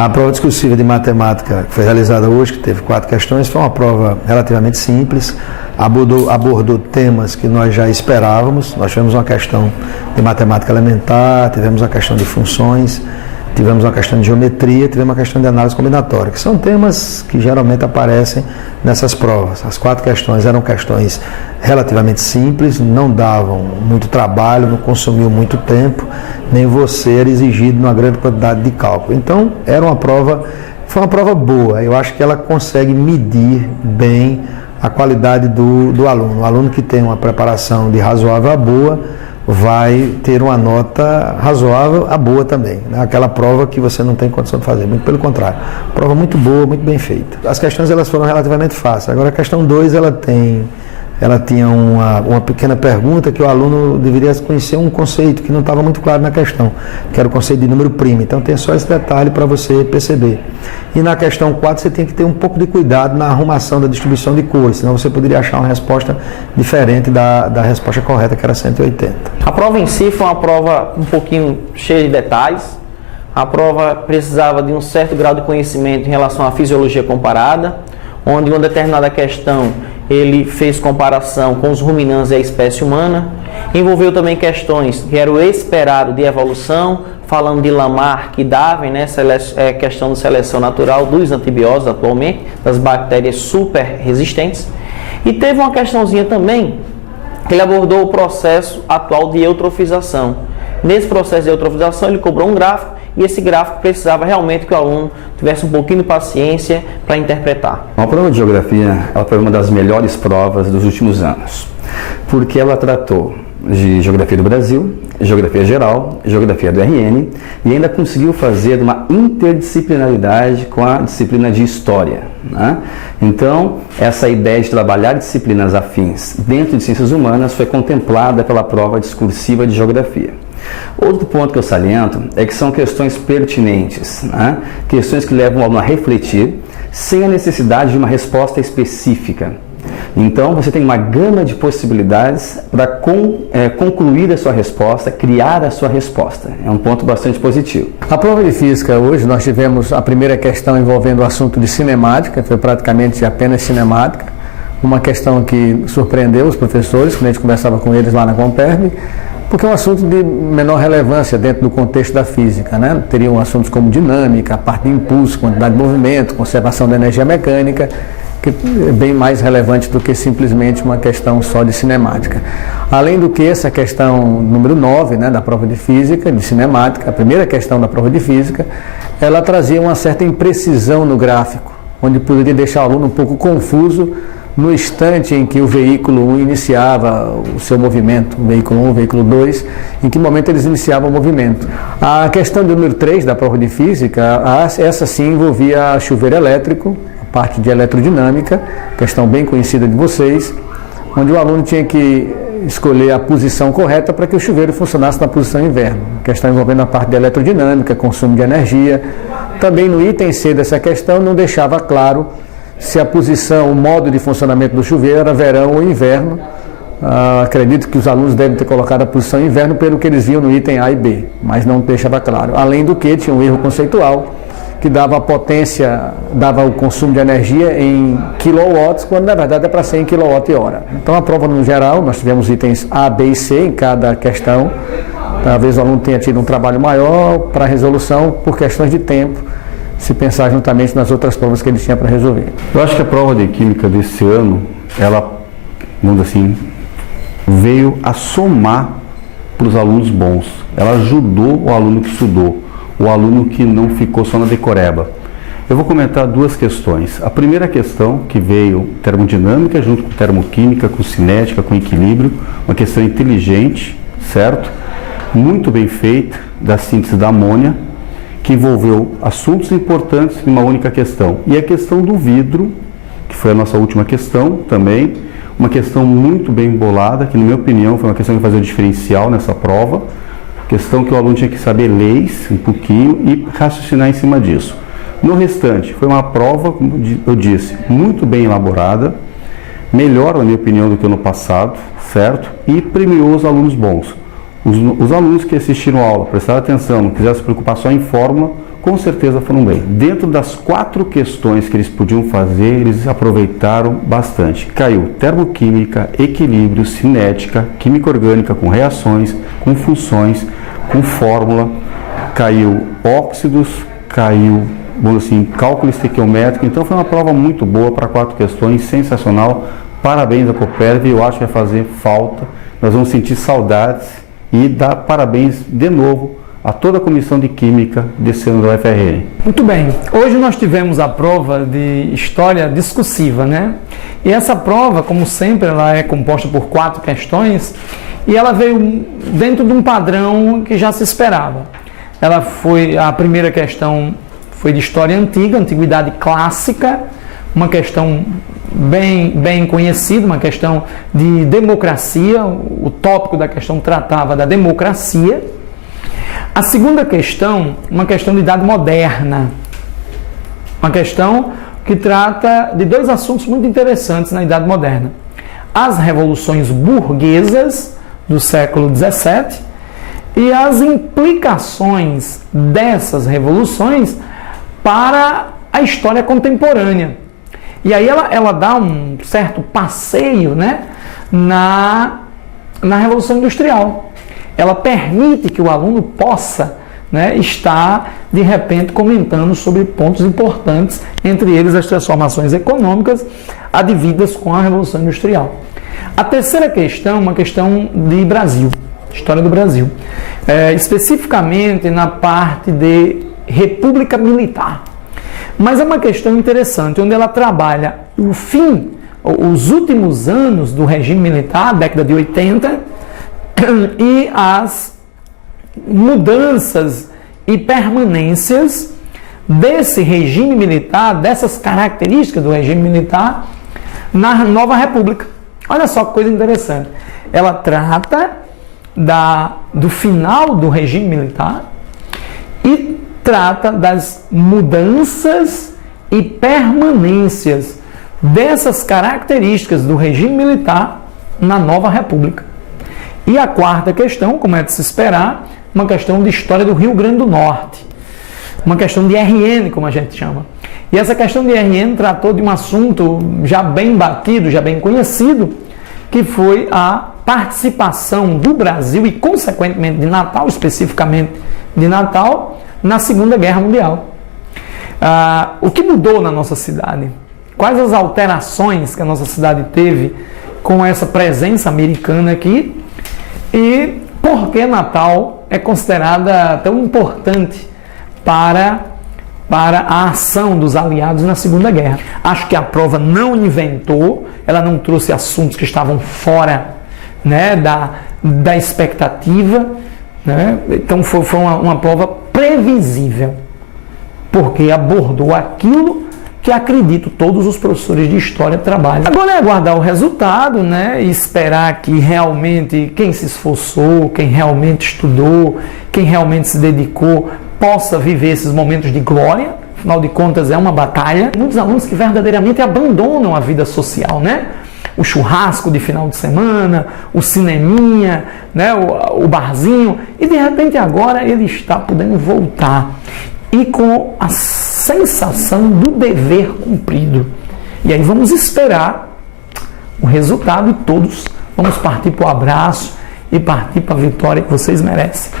A prova discursiva de matemática que foi realizada hoje, que teve 4 questões, foi uma prova relativamente simples, abordou temas que nós já esperávamos. Nós tivemos uma questão de matemática elementar, tivemos uma questão de funções, tivemos uma questão de geometria, tivemos uma questão de análise combinatória, que são temas que geralmente aparecem nessas provas. As 4 questões eram questões relativamente simples, não davam muito trabalho, não consumiu muito tempo, nem você era exigido numa grande quantidade de cálculo. Então, foi uma prova boa. Eu acho que ela consegue medir bem a qualidade do aluno. O aluno que tem uma preparação de razoável a boa vai ter uma nota razoável a boa também. Não é aquela prova que você não tem condição de fazer, muito pelo contrário. Prova muito boa, muito bem feita. As questões elas foram relativamente fáceis. Agora a questão 2 ela tinha uma pequena pergunta que o aluno deveria conhecer um conceito que não estava muito claro na questão, que era o conceito de número primo. Então tem só esse detalhe para você perceber. E na questão 4 você tem que ter um pouco de cuidado na arrumação da distribuição de cores, senão você poderia achar uma resposta diferente da resposta correta, que era 180. A prova em si foi uma prova um pouquinho cheia de detalhes. A prova precisava de um certo grau de conhecimento em relação à fisiologia comparada, onde uma determinada questão ele fez comparação com os ruminantes e a espécie humana. Envolveu também questões que era o esperado de evolução, falando de Lamarck e Darwin, né, questão de seleção natural dos antibióticos atualmente, das bactérias super resistentes. E teve uma questãozinha também que ele abordou o processo atual de eutrofização. Nesse processo de eutrofização ele cobrou um gráfico, e esse gráfico precisava realmente que o aluno tivesse um pouquinho de paciência para interpretar. A prova de geografia ela foi uma das melhores provas dos últimos anos, porque ela tratou de geografia do Brasil, geografia geral, geografia do RN, e ainda conseguiu fazer uma interdisciplinaridade com a disciplina de história, né? Então, essa ideia de trabalhar disciplinas afins dentro de ciências humanas foi contemplada pela prova discursiva de geografia. Outro ponto que eu saliento é que são questões pertinentes, né? Questões que levam o aluno a refletir sem a necessidade de uma resposta específica. Então, você tem uma gama de possibilidades para concluir a sua resposta, criar a sua resposta. É um ponto bastante positivo. A prova de física hoje, nós tivemos a primeira questão envolvendo o assunto de cinemática, foi praticamente apenas cinemática. Uma questão que surpreendeu os professores, quando a gente conversava com eles lá na Comperb, porque é um assunto de menor relevância dentro do contexto da física, né? Teriam assuntos como dinâmica, a parte de impulso, quantidade de movimento, conservação da energia mecânica, que é bem mais relevante do que simplesmente uma questão só de cinemática. Além do que, essa questão número 9, né, da prova de física, de cinemática, a primeira questão da prova de física, ela trazia uma certa imprecisão no gráfico, onde poderia deixar o aluno um pouco confuso no instante em que o veículo 1 iniciava o seu movimento, o veículo 1, o veículo 2, em que momento eles iniciavam o movimento. A questão do número 3 da prova de física, essa sim envolvia chuveiro elétrico, a parte de eletrodinâmica, questão bem conhecida de vocês, onde o aluno tinha que escolher a posição correta para que o chuveiro funcionasse na posição inverno. Questão envolvendo a parte de eletrodinâmica, consumo de energia. Também no item C dessa questão não deixava claro se a posição, o modo de funcionamento do chuveiro era verão ou inverno. Acredito que os alunos devem ter colocado a posição inverno pelo que eles viam no item A e B, mas não deixava claro. Além do que, tinha um erro conceitual, que dava a potência, dava o consumo de energia em quilowatts, quando na verdade é para ser em quilowatt-hora. Então a prova no geral, nós tivemos itens A, B e C em cada questão. Talvez o aluno tenha tido um trabalho maior para a resolução por questões de tempo, se pensar juntamente nas outras provas que ele tinha para resolver. Eu acho que a prova de Química desse ano, ela, vamos dizer assim, veio a somar para os alunos bons. Ela ajudou o aluno que estudou, o aluno que não ficou só na decoreba. Eu vou comentar 2 questões. A primeira questão, que veio termodinâmica junto com termoquímica, com cinética, com equilíbrio, uma questão inteligente, certo? Muito bem feita, da síntese da amônia, que envolveu assuntos importantes em uma única questão. E a questão do vidro, que foi a nossa última questão também, uma questão muito bem bolada, que na minha opinião foi uma questão que fazia o diferencial nessa prova, questão que o aluno tinha que saber leis um pouquinho e raciocinar em cima disso. No restante, foi uma prova, como eu disse, muito bem elaborada, melhor na minha opinião do que no passado, certo? E premiou os alunos bons. Os alunos que assistiram a aula, prestaram atenção, não quiseram se preocupar só em fórmula, com certeza foram bem. Dentro das 4 questões que eles podiam fazer, eles aproveitaram bastante. Caiu termoquímica, equilíbrio, cinética, química orgânica com reações, com funções, com fórmula, caiu óxidos, caiu, vamos assim, cálculo estequiométrico. Então foi uma prova muito boa para 4 questões, sensacional. Parabéns à Cooperv, eu acho que vai fazer falta. Nós vamos sentir saudades e dar parabéns de novo a toda a comissão de Química desse ano da UFRN. Muito bem, hoje nós tivemos a prova de História discursiva, né? E essa prova, como sempre, ela é composta por 4 questões e ela veio dentro de um padrão que já se esperava. A primeira questão foi de História Antiga, Antiguidade Clássica, uma questão bem conhecida, uma questão de democracia, o tópico da questão tratava da democracia. A segunda questão, uma questão de Idade Moderna, uma questão que trata de 2 assuntos muito interessantes na Idade Moderna. As revoluções burguesas do século XVII e as implicações dessas revoluções para a história contemporânea. E aí ela dá um certo passeio, né, na Revolução Industrial. Ela permite que o aluno possa, né, estar, de repente, comentando sobre pontos importantes, entre eles as transformações econômicas advindas com a Revolução Industrial. A terceira questão, uma questão de Brasil, história do Brasil, especificamente na parte de República Militar. Mas é uma questão interessante, onde ela trabalha o fim, os últimos anos do regime militar, década de 80, e as mudanças e permanências desse regime militar, dessas características do regime militar na nova república. Olha só que coisa interessante. Ela trata do final do regime militar e trata das mudanças e permanências dessas características do regime militar na nova república. E a quarta questão, como é de se esperar, uma questão de história do Rio Grande do Norte. Uma questão de RN, como a gente chama. E essa questão de RN tratou de um assunto já bem batido, já bem conhecido, que foi a participação do Brasil e, consequentemente, de Natal, especificamente de Natal, na Segunda Guerra Mundial. O que mudou na nossa cidade? Quais as alterações que a nossa cidade teve com essa presença americana aqui? E por que Natal é considerada tão importante para a ação dos aliados na Segunda Guerra? Acho que a prova não inventou, ela não trouxe assuntos que estavam fora, né, da expectativa, né? Então foi uma prova previsível, porque abordou aquilo que acredito todos os professores de história trabalham. Agora é aguardar o resultado, né, e esperar que realmente quem se esforçou, quem realmente estudou, quem realmente se dedicou, possa viver esses momentos de glória. Afinal de contas, é uma batalha. Muitos alunos que verdadeiramente abandonam a vida social, né? O churrasco de final de semana, o cineminha, né, o barzinho, e de repente agora ele está podendo voltar e com a sensação do dever cumprido. E aí vamos esperar o resultado e todos vamos partir para o abraço e partir para a vitória que vocês merecem.